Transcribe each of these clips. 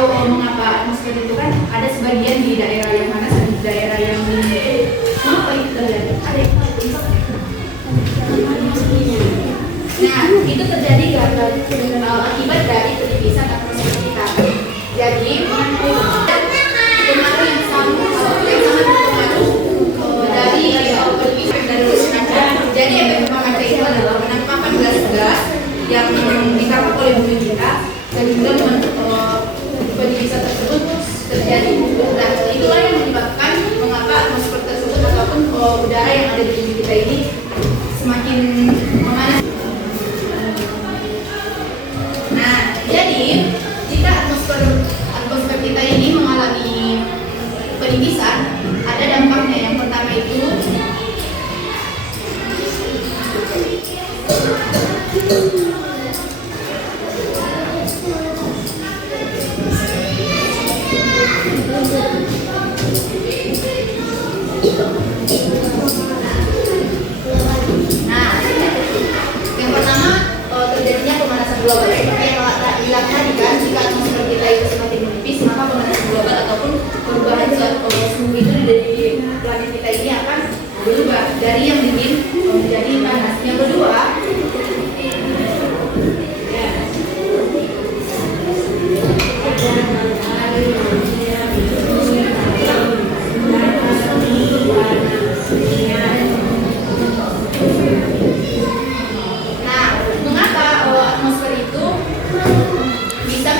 tahu mengapa atmosfer itu kan ada sebagian di daerah yang panas dan di daerah yang dingin itu. Mengapa itu terjadi? Ada yang tahu Nah, itu terjadi karena akibat dari penipisan atmosfer kita. Jadi, pengaruh yang sangat berpengaruh dari penipisan dari kaca. Jadi, efek rumah kaca itu adalah penangkapan gas-gas yang ditangkap oleh bumi kita dan juga penipisan tersebut terjadi. Nah, itulah yang menyebabkan mengapa atmosfer tersebut ataupun udara yang ada di bumi kita ini semakin memanas. Nah, jadi jika atmosfer kita ini mengalami penipisan, ada dampaknya. Yang pertama itu terjadinya pemanasan global. Seperti yang bilang tadi kan, jika atmosfer kita itu semakin menipis, maka pemanasan global ataupun perubahan suhu itu di planet kita ini akan berubah dari yang dingin menjadi panas. Yang kedua,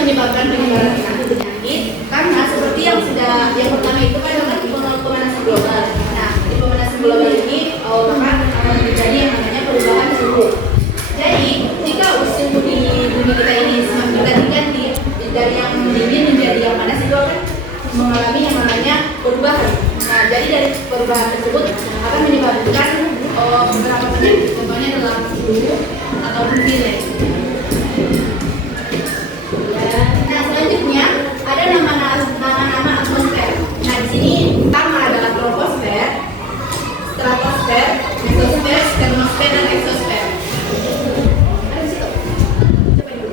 menyebabkan penyebaran penyakit karena seperti yang pertama itu kan pemanasan global. Nah, di pemanasan global ini maka akan terjadi yang namanya perubahan suhu. Jadi jika suhu di bumi kita ini semakin ganti-ganti dari yang dingin menjadi yang panas, itu akan mengalami yang namanya perubahan. Nah, jadi dari perubahan tersebut akan menyebabkan beberapa penyakit, contohnya adalah flu ataupun pilek. Nah, selanjutnya ada nama-nama atmosfer. Nah, di sini pertama adalah troposfer, stratosfer, mesosfer, termosfer, dan eksosfer. Ada di situ. Coba dulu.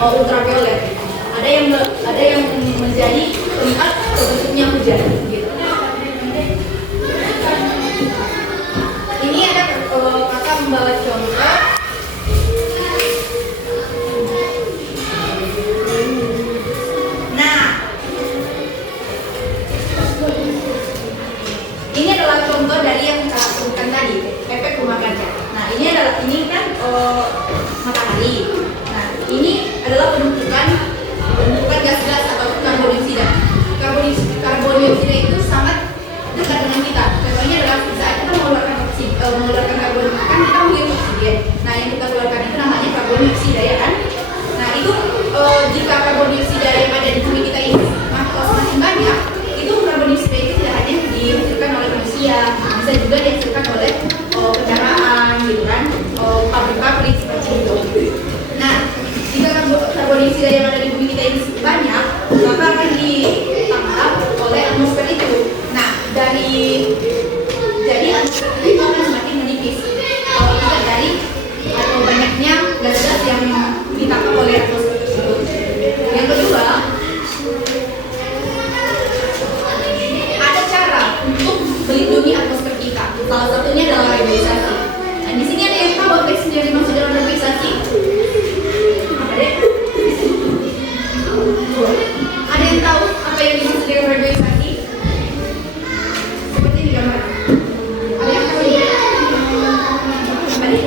ultraviolet. Ada yang menjadi tempat terbentuknya hujan gitu. Ini ada kakak membawa contoh. Nah, ini adalah contoh dari yang kakak sebutkan tadi, efek rumah kaca. Nah, ini kan matahari. Nah, ini adalah penumpukan gas-gas atau karbon dioksida. Karbon dioksida itu sangat dekat dengan kita. Contohnya adalah saat kita mengeluarkan karbon, kan kita menghirup oksigen. Nah, yang kita keluarkan itu namanya karbon dioksida, ya kan? Nah, itu jika karbon dioksida yang ada di bumi kita ini semakin banyak, itu karbon dioksida itu tidak hanya dihasilkan oleh manusia, bisa juga dihasilkan oleh kendaraan, gitu kan, pabrik-pabrik seperti itu. Nah, jika karbon dioksida yang ada di bumi kita ini banyak, maka akan ditangkap oleh atmosfer itu. Nah, jadi atmosfer itu akan semakin menipis kalau tidak dari atau banyaknya gas-gas yang ditangkap oleh atmosfer tersebut. Yang kedua, ada cara untuk melindungi atmosfer kita. Salah satunya adalah reboisasi. Nah, di sini ada yang tahu apa yang dimaksud dengan reboisasi? Apa deh? Ada yang tahu apa yang dimaksud dengan reboisasi? Seperti di gambar. Ada yang tahu ya? Apa deh?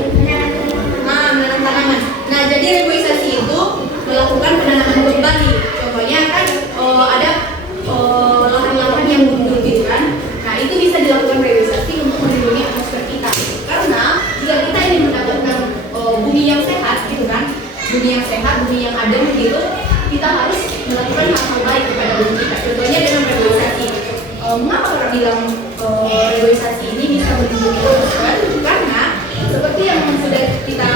Nah, menanam tanaman. Nah, jadi reboisasi itu melakukan penanaman kembali. Contohnya kan ada lahan-lahan yang gundul gitu kan. Nah, itu bisa dilakukan reboisasi untuk melindungi atmosfer kita. Karena jika kita ingin mendapatkan bumi yang sehat gitu kan, bumi yang sehat, bumi yang adem gitu, kita harus melakukan hal-hal baik kepada bumi kita. Contohnya dengan reboisasi. Mengapa orang bilang reboisasi ini bisa melindungi atmosfer? Karena seperti yang sudah kita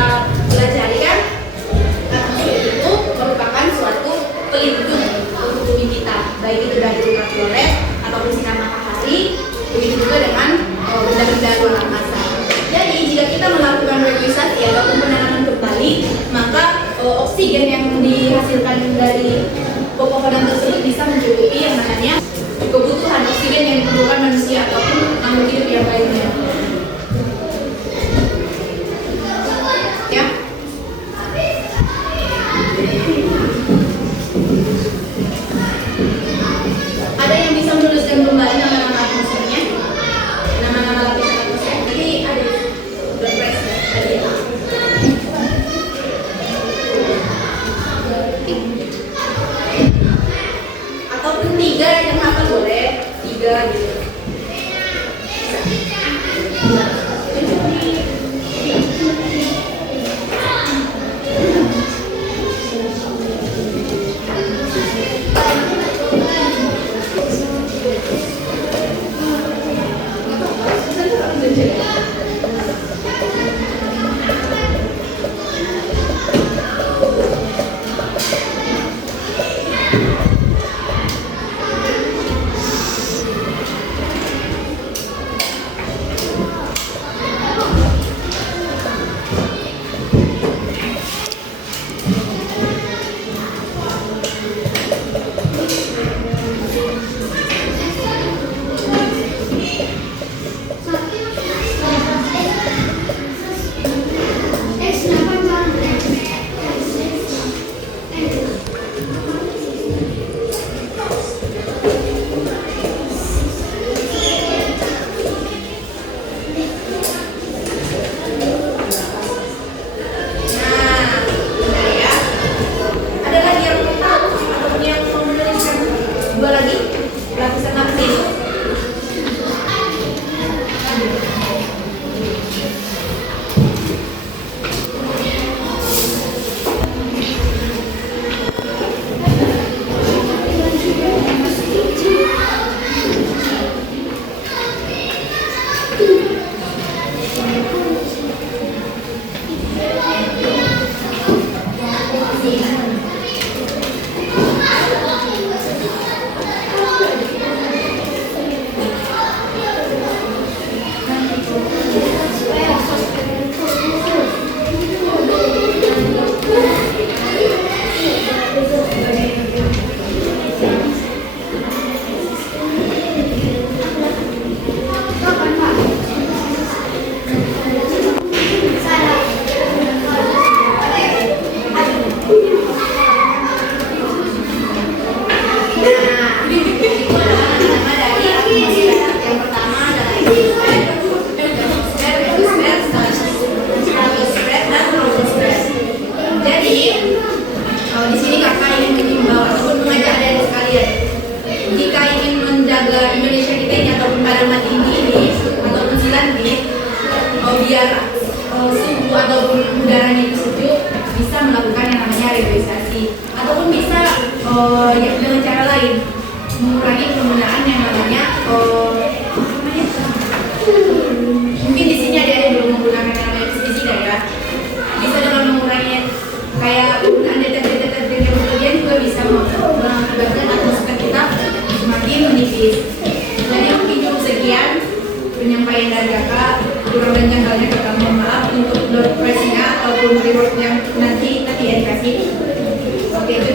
pelajari kan, atmosfer itu merupakan suatu pelindung untuk bumi kita, baik itu dari ultraviolet ataupun sinar matahari, begitu juga dengan benda-benda luar angkasa. Jadi jika kita melakukan reboisasi ataupun penanaman kembali, maka oksigen yang dihasilkan dari pepohonan tersebut bisa mencukupi yang namanya kebutuhan oksigen yang diperlukan manusia ataupun makhluk hidup yang lainnya. Ya. Ada yang bisa menuliskan kembali nama-nama atmosfernya? Nama-nama lapisan atmosfer. Jadi ada berpress tadi ya. Ataupun 3 yang hafal boleh 3 gitu. melakukan yang namanya reboisasi, ataupun bisa dengan cara lain mengurangi penggunaan yang namanya mungkin di sini ada yang belum menggunakan yang namanya pestisida ya. Bisa dengan mengurangi kayak penggunaan deterjen yang berlebihan juga bisa mengakibatkan atmosfer kita semakin menipis. Jadi mungkin cukup sekian penyampaian dari kakak. Kurang dan janggalnya kakak mohon maaf untuk door prize-nya ataupun reward yang nanti kita dikasih. Oke, itu